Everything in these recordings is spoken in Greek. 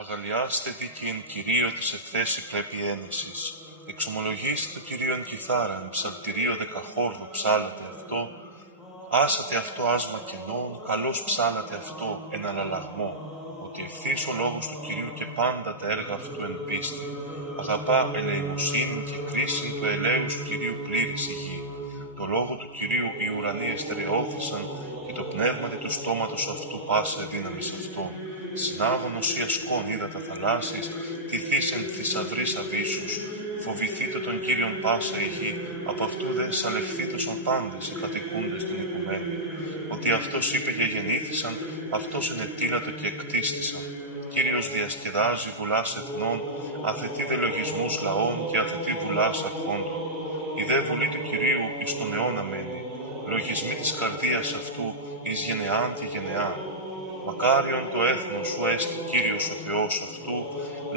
Αγαλιάστε δίκαιην Κυρίω της ευθέση πρέπει ένεσης. Εξομολογήστε το Κυρίον κιθάραν, ψαλτηρίο δεκαχόρδο ψάλατε αυτό. Άσατε αυτό άσμα κενών, καλώς ψάλατε αυτό εν αλλαλαγμό. Ότι ευθύς ο λόγος του Κυρίου και πάντα τα έργα αυτού εν πίστη. Αγαπά ελεημοσύνην και κρίσιν του ελέους Κυρίου πλήρης η γη. Το λόγο του Κυρίου οι ουρανοί εστερεώθησαν και το πνεύμα του στόματος αυτού πάσα δύναμης αυτό. Συνάγων οσιασκών ύδατα θαλάσσης, τυθήσεν θησαυρής αβύσσους. Φοβηθείτε τον Κύριον πάσα η γη, από αυτού δε σαλευθήτωσαν πάντες οι κατοικούντες την οικουμένη. Ότι αυτός είπε και γεννήθησαν, αυτός ενετήλατο και εκτίστησαν. Κύριος διασκεδάζει βουλάς εθνών, αθετεί δε λογισμούς λαών και αθετεί βουλάς αρχόντων. Η δε βουλή του Κυρίου εις τον αιώνα μένει, λογισμοί της καρδίας αυτού εις γενεάν και γενεά. Μακάριον το έθνος σου έστι Κύριος ο Θεός αυτού,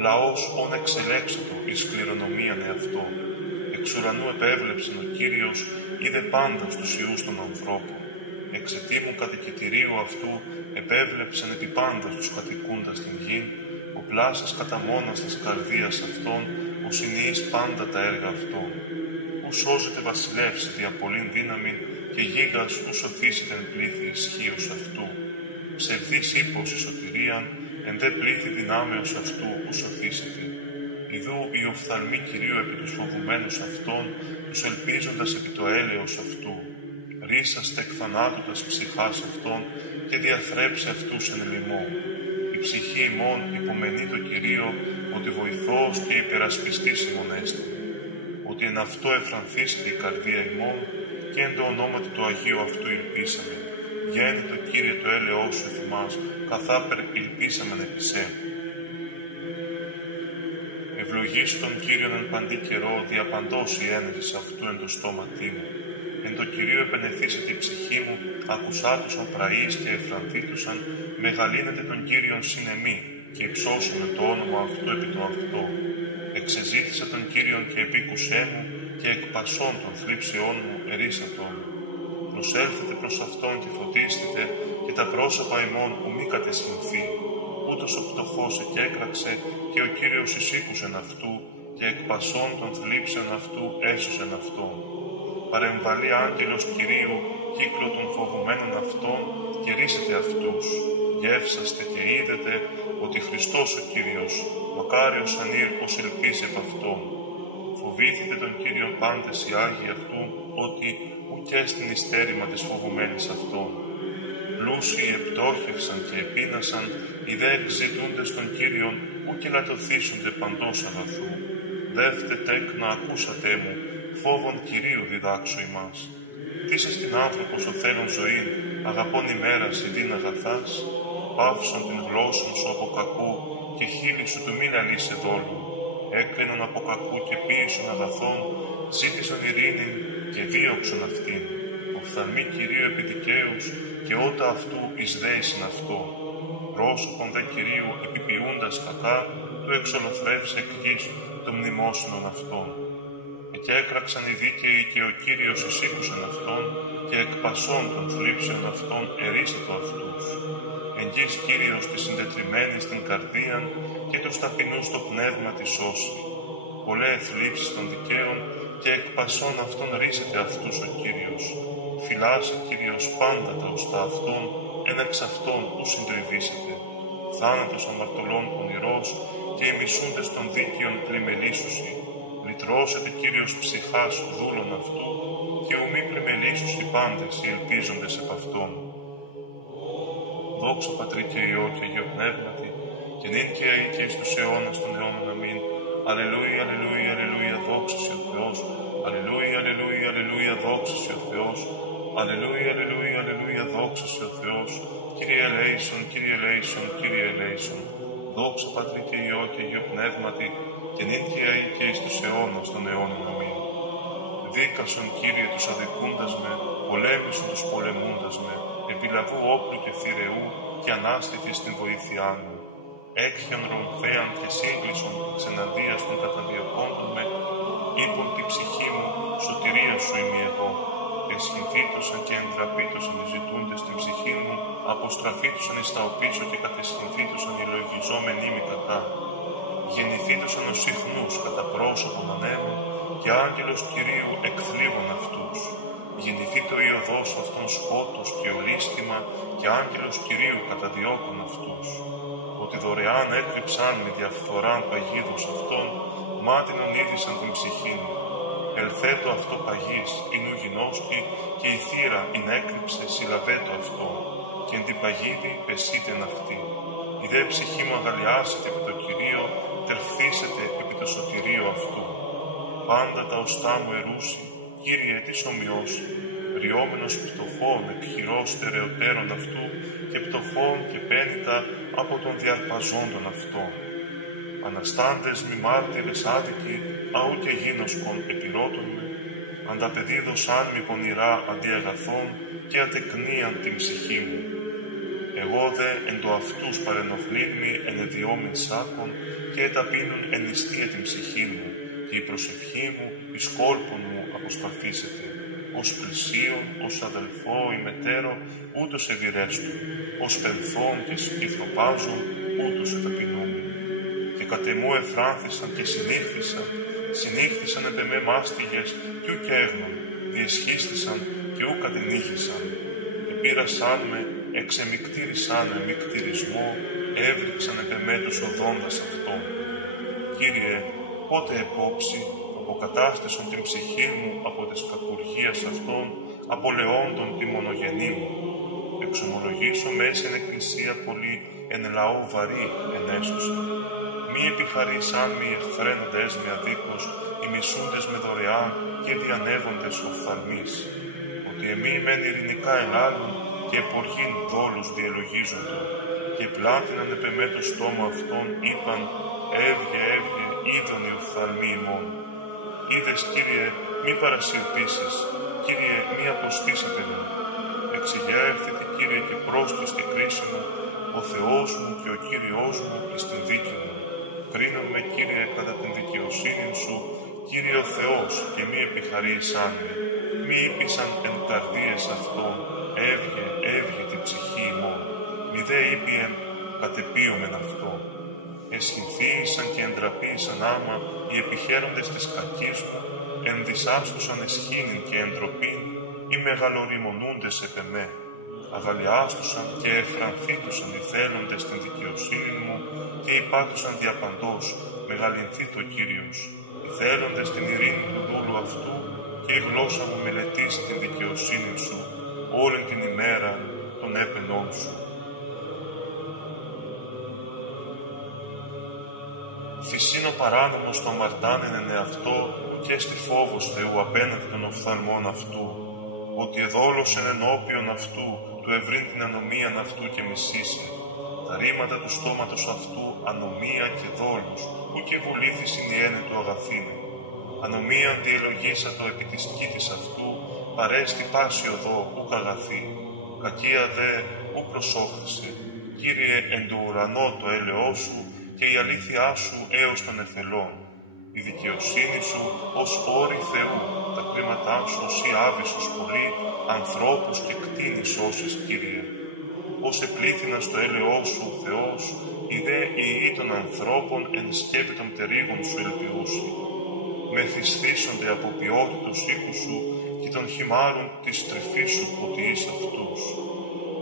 λαός ον εξελέξατο εις κληρονομίαν εαυτό. Εξ ουρανού επέβλεψεν ο Κύριος, είδε πάντα στους ιούς των ανθρώπων. Εξαιτήμου κατοικητηρίου αυτού επέβλεψεν επί πάντα στους κατοικούντας την γη, ο πλάσας κατά μόνας της καρδίας αυτών, ο συνείς πάντα τα έργα αυτών. Ου σώζεται βασιλεύσει δια πολλήν δύναμη και γίγας ου σωθήσεται εν πλήθη ισχύος αυτού. Ψευδής ύπος η σωτηρίαν, εν δε πλήθη δυνάμεως αυτού ου σωθήσεται. Ιδού οι οφθαλμοί Κυρίου επί τους φοβουμένους αυτών, τους ελπίζοντας επί το έλεος αυτού. Ρίσαστε εκ θανάτου τας ψυχάς αυτών και διαθρέψε αυτούς εν λοιμό. Η ψυχή ημών υπομενεί το Κυρίο, ότι βοηθός και υπερασπιστής ημών έστω. Ότι εν αυτό εφρανθήσεται η καρδία ημών και εν το ονόματι του Αγίου αυτού υλπίσαμε. Γέννη το Κύριε το έλεος σου θυμάς, καθάπερ υλπίσαμεν επί σε. Ευλογήσου τον Κύριον εν παντή καιρό, διαπαντός η ένεσης αυτού εν το στόματί μου. Εν το Κυρίο επενεθήσεται η ψυχή μου, ακουσάτουσαν πραείς και εφρανθήτουσαν, μεγαλύνεται τον Κύριον συνεμή, και υψώσουμε το όνομα αυτού επί το αυτό. Εξεζήτησα τον Κύριον και επίκουσέ μου, και εκ πασών των θλίψεών μου ερίσατον. Προσέλθετε προς Αυτόν και φωτίστητε, και τα πρόσωπα ημών ου μη κατεσχυνθεί. Ούτως ο πτωχός εκέκραξε, και ο Κύριος εισήκουσεν αυτού, και εκ πασών των θλίψεων αυτού έσωσεν αυτόν. Παρεμβαλεί άγγελος Κυρίου, κύκλο των φοβουμένων αυτών, και ρίσετε αυτούς. Γεύσαστε και είδετε ότι Χριστός ο Κύριος, μακάριος ανήρκος ελπίζει επ' αυτόν. Φοβήθητε τον Κύριον πάντες οι Άγιοι αυτού, ότι ουκέστην εις στέρημα της φοβουμένης αυτών. Πλούσιοι επτόχευσαν και επίνασαν, οι δε εξητούντες των Κύριον, ου και λατωθήσονται παντός αγαθού. Δεύτε τέκνα ακούσατε μου, φόβον Κυρίου διδάξω ημάς. Τίσε στην άνθρωπος ο θέλων ζωήν, αγαπών ημέρας ειδήν αγαθάς, πάυσον την γλώσσον σου από κακού, και χείλη σου του μην αλύσε δόλου. Έκρινον από κακού και ποίησον αγαθών, ζήτησαν ειρήνην και δίωξον αυτήν. Οφθαλμοί Κυρίου επί δικαίους, και ότα αυτού εις δέησιν αυτό. Πρόσωπον δε Κυρίου επιποιούντας κακά, του εξολοθρεύσε εκ γης το μνημόσυνον αυτών. Και έκραξαν οι δίκαιοι και ο Κύριος εισήκουσεν αυτόν, και εκ πασών των θλίψεων αυτών ερίσατο αυτούς. Εγγύς Κύριος τη συντετριμένη στην καρδίαν, και τους ταπεινούς το πνεύμα τη σώσει. Πολλέ θλίψεις των δικαίων, και εκ πασών αυτών ρίσεται αυτούς ο Κύριος. Φυλάσσε Κύριος πάντα τα οστά αυτών, εν εξ αυτών ου συντριβήσεται. Θάνατος αμαρτωλών πονηρός, και οι μισούντες των δίκαιων πλημελήσουσι. Λυτρώσετε Κύριος ψυχάς δούλων αυτού, και ου μη πλημελήσους οι πάντες οι ελπίζοντες επ' αυτόν. Δόξα Πατρί και Υιό και Αγίο Πνεύματι, και νυν και αεί και εις τους αιώνας των αιώνων αμήν. Αλληλούια, αλληλούια, αλληλούια, δόξα σε ο Θεός. Αλληλούια, αλληλούια, αλληλούια, δόξα σε ο Θεός. Αλληλούια, αλληλούια, αλληλούια, δόξα σε ο Θεός. Κύριε ελέησον, Κύριε ελέησον, Κύριε ελέησον. Δόξα Πατρί και Υιό και Αγίο Πνεύματι, και νυν και αεί και εις τους αιώνας των αιώνων αμήν. Δίκασον Κύριε τους αδικούντας με, πολέμησον τους πολεμούντας με, επιλαβού όπλου και θηρεού, και ανάστηθη στην βοήθειά μου. Έκχιον ρομφέαν και σύγκλησον εξεναντίας των καταδιωκόντων με, είπον τη ψυχή μου, σωτηρία σου είμαι εγώ. Εσχυνθήτωσαν και εντραπήτωσαν οι ζητούντες την ψυχή μου, αποστραφήτωσαν εις τα οπίσω και κατεσχυνθήτωσαν οι λογιζόμενοι με κατά. φωτά. Γεννηθήτωσαν ως συχνούς κατά πρόσωπον ανέμου και άγγελος Κυρίου εκθλίβων αυτούς. Γεννηθήτω η οδός αυτών σκότος και ολίσθημα και άγγελος Κυρίου καταδιώκων αυτούς. Ότι δωρεάν έκρυψαν με διαφθοράν παγίδους αυτών, μάτινον είδησαν την ψυχή μου. Ελθέτω αυτό παγής, εινού γινώσκει, και η θύρα ειν έκρυψε συλλαβέτω αυτό, και εν την παγίδη πεσίτεν αυτή. Η δε ψυχή μου αγαλιάσετε επί το Κυρίο, τερφθήσετε επί το σωτηρίο αυτού. Πάντα τα οστά μου ερούσι, Κύριε της ομοιώσει, ριόμενος πτωχών επιχειρός στερεωτέρων αυτού και πτωχών και πένητα από των διαρπαζόντων αυτών. Αναστάντες μη μάρτυρες άδικοι, αού και γίνοσκον επιρώτων με, ανταπεδίδωσαν μη πονηρά αντί αγαθών και ατεκνίαν την ψυχή μου. Εγώ δε εν το αυτούς παρενοχλήν μη εν εδιόμην σάκων και εταπείνουν εν νηστεία την ψυχή μου, και η προσευχή μου εις κόλπον μου αποσταθήσεται. Ως πλησίον, ως αδελφό ή μετέρο, ούτως ευηρέστον, ως πενθόν και σκυθροπάζων, ούτως εταπεινούμεν. Και κατ' εμού εφράνθησαν και συνήχθησαν επ' εμέ μάστιγες κι ουκ έγνον, διεσχίστησαν κι ουκ κατενήχησαν. Επήρασαν με, εξεμικτήρισαν με μικτηρισμό, έβριξαν επ' εμέ τους οδόντας αυτών. Κύριε, πότε επόψη, αποκατάστησον την ψυχή μου από της κακουργίας αυτών, απολεόντων τη μονογενή μου. Εξομολογήσω μέσα εν εκκλησία πολύ, εν λαό βαρύ ενέσωσε. Μη επιχαρήσαν μη εχθρένοντες με αδίκως, οι μισούντες με δωρεάν και διανεύοντες οφθαλμείς. Ότι εμεί μεν ειρηνικά ελάλουν και εποργήν δόλους διελογίζονται. Και πλάτιναν επ' εμέ το στόμα αυτών, είπαν, έβγε, είδον οι οφθαλμοί ημών. Είδες, Κύριε, μη παρασιωπήσεις, Κύριε, μη αποστήσετε με. Εξηγέρθητε, Κύριε, και πρόσκει στη κρίση μου, ο Θεός μου και ο Κύριος μου εις την δίκη μου. Κρίνομαι, Κύριε, κατά την δικαιοσύνη σου, Κύριε ο Θεός, και μη επιχαρήσαν με. Μη είπησαν εν καρδίες αυτών, έβγε την ψυχή ημών. Μη δε είπιεν, κατεπίωμεν αυτό. Εσχυνθήσαν και εντραπήσαν άμα οι επιχαίροντες της κακής μου, ενδυσάστουσαν εσχήνην και εντροπήν, οι μεγαλοριμονούντες επ' εμέ. Αγαλιάστουσαν και εφρανθήτουσαν οι θέλοντες την δικαιοσύνη μου και υπάτουσαν διαπαντός, μεγαλυνθεί το Κύριος. Οι θέλοντες την ειρήνη του δούλου αυτού και η γλώσσα μου μελετήσει την δικαιοσύνη σου όλη την ημέρα των έπαινών σου. Φυσίνο παράνομος το αμαρτάνεν εν εαυτό και στη φόβος Θεού απέναντι των οφθαλμών αυτού, ότι εδόλωσεν ενώπιον αυτού του ευρύν την ανομίαν αυτού και μισήσει. Τα ρήματα του στόματος αυτού ανομία και δόλους, που και βουλήθησιν η ένε του αγαθήνου. Ανομίαν διελογίσατο επί της κήτης αυτού, παρέστη πάση οδό ουκ αγαθή. Κακία δε ου προσόχθησε, Κύριε εν του ουρανό το έλεό σου, και η αλήθειά σου έως των εθελών. Η δικαιοσύνη σου ως όρη Θεού, τα κρίματά σου ως η άβυσος πολύ, ανθρώπους και κτίνη σώσεις, Κύριε. Ως επλήθυνα στο έλεό σου ο Θεός, η δε ιή των ανθρώπων εν σκέπη των πτερίγων σου ελπιούσι. Μεθυσθήσονται από ποιότητος οίκου σου και των χυμάρων της τρυφής σου ποτιείς αυτούς.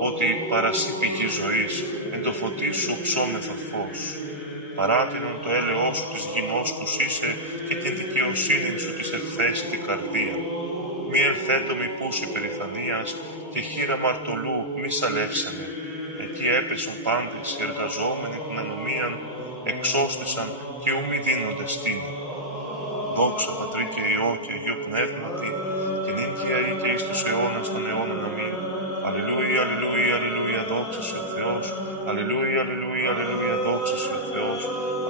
Ότι παρασύ πηγή ζωής, εν το φωτί σου ψώμεθα φως. Παράτηνον το έλεό σου της γινώσκους είσαι και την δικαιοσύνη σου της ευθέσει την καρδία. Μη ελθέτω μη πούση περηφανίας και χείρα μαρτωλού μη σαλεύσανε. Εκεί έπεσαν πάντες οι εργαζόμενοι την ανομίαν, εξώστησαν και ου μη δίνονται στήνη. Δόξα Πατρί και Υιό και Αγίο Πνεύματι, και νύχια ή και εις τους αιώνας των αιώνων αμήν. Αλληλούια, αλληλούια, αλληλούια, δόξα σε ο Θεός. Αλληλούια, αλληλούια, αλληλούια, δόξα σε ο Θεός.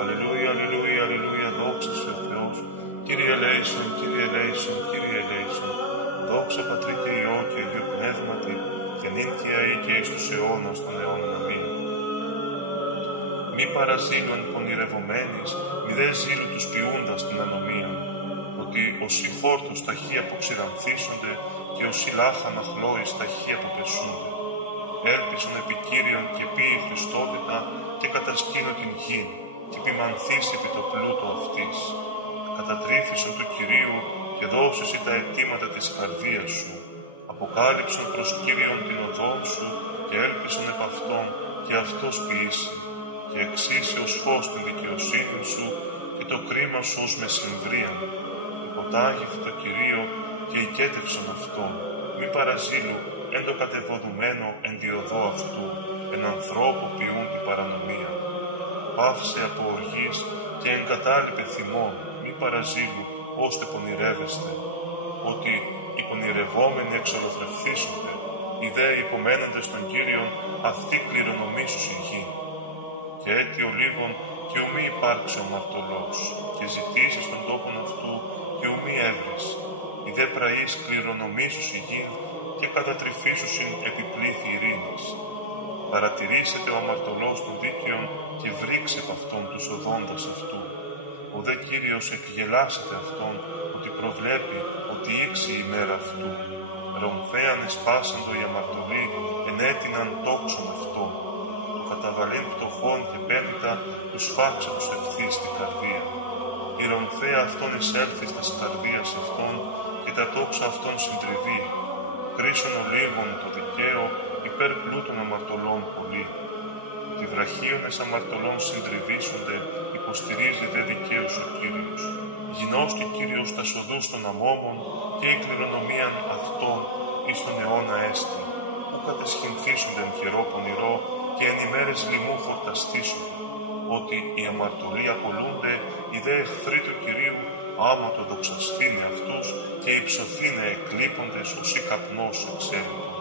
Αλληλούια, αλληλούια, αλληλούια, δόξα σε ο Θεός. Κύριε ελέησον, Κύριε ελέησον, Κύριε ελέησον. Δόξα Πατρί και Υιό και Αγίο Πνεύματι, και νύχια ή και εις τους αιώνας των αιώνων αμήν. Μη παραζήλου εν πονηρευομένης, μη δε ζήλου τους ποιούντας την ανομία, ότι όσοι χόρτος ταχύ αποξηρανθήσονται και όσοι λάχανα χλώης ταχύ αποπεσούνται. Έλπισον επί Κύριον και ποιη Χριστότητα και κατασκήνω την γη. και επιμανθήσει επί το πλούτο αυτής. Κατατρίφησον του Κυρίου και δώσεσαι τα αιτήματα της καρδίας σου. Αποκάλυψον προς Κύριον την οδόν σου και έλπισον επ' αυτόν και αυτός ποιήσει. Και εξήσει ως φως την δικαιοσύνη σου και το κρίμα σου ως μεσημβρίαν. Υποτάγηθη το Κυρίο και οικέτευσον αυτόν. Μη παραζήλου εν το κατεβοδουμένο εν τη οδό αυτού, εν ανθρώπου ποιούν την παρανομία. Πάυσε από οργής και εγκατάλειπε θυμών, μη παραζήλου ώστε πονηρεύεστε. Ότι οι πονηρευόμενοι εξολοθρευθήσονται, οι δε υπομένοντες των Κύριων αυτοί κληρονομήσους η γη. Και έτι ολίγων και ουμή υπάρξει ο μαρτωλός, και ζητήσεις τον τόπον αυτού και ουμή έβρις. Οι δε πραείς κληρονομήσους η γη και κατατριφήσουσιν επιπλήθη ειρήνης. Παρατηρήσετε ο αμαρτωλός των δίκαιων και βρήξε επ' αυτόν τους οδόντας αυτού. Ο δε Κύριος εκγελάσετε αυτόν ότι προβλέπει ότι ήξει η μέρα αυτού. Ρομφέαν εσπάσαντο οι αμαρτωλοί ενέτειναν τόξον αυτόν. Το καταβαλήν πτωχών και πένιτα τους φάξε τους ευθύς στην καρδία. Η ρομφαία αυτόν εισέλθει τας καρδίας αυτών και τα τόξα αυτών συντριβεί. Κρίσον ολίγων το δικαίο υπέρ πλούτων αμαρτωλών πολύ. Ότι βραχίονες αμαρτωλών συντριβήσονται, υποστηρίζει δε δικαίους ο Κύριος. Γινός και Κύριος τα σοδούς των αμόμων και η κληρονομίαν αυτών εις τον αιώνα έστι. Που κατεσχυνθήσονται εν καιρό πονηρό και εν ημέρες λοιμού χορταστήσονται. Ότι οι αμαρτωλοί απολούνται, οι δε εχθροί του Κυρίου άμα το δοξασθήνε αυτούς και υψωθήνε εκλείποντες ως ή καπνός εξέλικτον.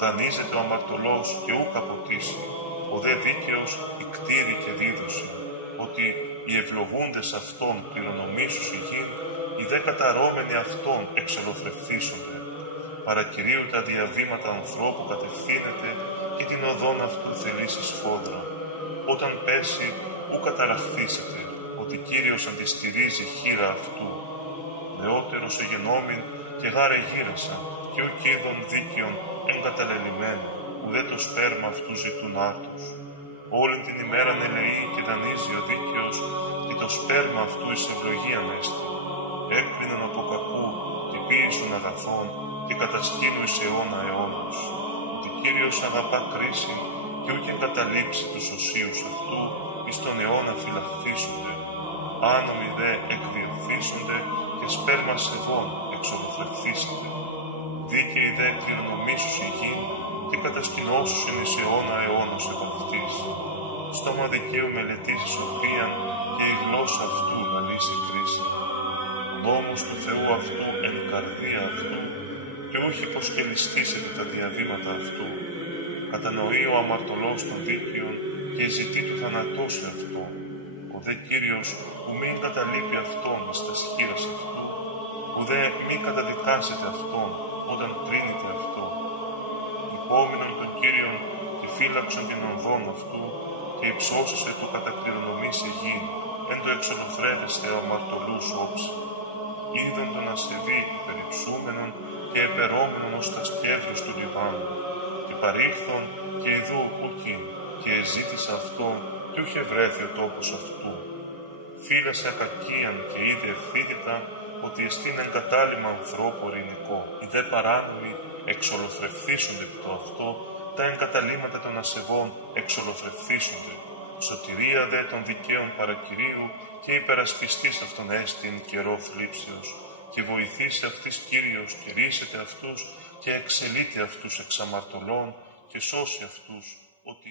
Δανείζεται ο αμαρτωλός και ούκ αποτίσει, ο δε δίκαιος ικτήρει και δίδωση, ότι οι ευλογούντες αυτών κληρονομήσους η γη, οι δε καταρώμενοι αυτών εξολοθρευθήσονται. Παρακυρίου τα διαβήματα ανθρώπου κατευθύνεται και την οδόν αυτού θελήσει σφόδρα. Όταν πέσει, ου καταραχθήσετε, ότι Κύριος αντιστηρίζει χείρα αυτού. Δεότερος εγενόμην και γάρε γύρασα, και ουκ είδων δίκαιων εγκαταλελειμμένου, ουδέ το σπέρμα αυτού ζητούν άρτους. Όλη την ημέραν ελεεί και δανείζει ο δίκαιος, και το σπέρμα αυτού εις ευλογίαν έστι. Έκρινον από κακού και ποίησον αγαθών, και κατασκήνου εις αιώνα αιώνος. Ότι Κύριος αγαπά κρίση, και ούκ εγκαταλείψει τους οσίους αυτού, εις τον αιώνα φυλαχθήσονται. Άνομοι δε εκδιωθήσονται, και σπέρμα σεβών εξολοθρευθήσεται. Δίκαιοι δε κληρονομήσους η γη, και κατασκηνώσουσιν εις αιώνα αιώνος επ' αυτής. Στόμα δικαίου μελετήσει σοφίαν, και η γλώσσα αυτού να λύσει κρίση. Νόμος του Θεού αυτού εν καρδία αυτού, και ούχι υποσκελιστήσετε τα διαβήματα αυτού. Κατανοεί ο αμαρτωλός των δίκαιων, και ζητεί του θανατώσει αυτόν. Ο δε Κύριος που μην καταλείπει αυτόν εις τας χείρας αυτού, που δε μη καταδικάσετε αυτόν όταν κρίνεται αυτόν. Υπόμεινον τον Κύριον και φύλαξον την οδόν αυτού, και υψώσισε το κατακληρονομήσει γη, εν το εξολοθρεύεστε ο αμαρτωλούς όψη. Είδον τον ασεβή υπερυψούμενον και επερόμενον ως τα σκεύρους του Λιβάνου, και παρήλθον και ειδού ουκήν, και εζήτησα αυτόν, και ούχε βρέθη ο τόπος αυτού. Φύλασε ακακίαν και είδε ευθύτητα, ότι εστίν εγκατάλημα ανθρώπου ειρηνικό. Οι δε παράνομοι εξολοθρευθήσονται επί το αυτό, τα εγκαταλείμματα των ασεβών εξολοθρευθήσονται. Σωτηρία δε των δικαίων παρακυρίου, και υπερασπιστής αυτον έστιν καιρό θλίψεως, και βοηθήσει αυτής Κύριος, και ρίσετε αυτούς, και εξελείται αυτούς εξ αμαρτωλών, και σώσει αυτούς, ότι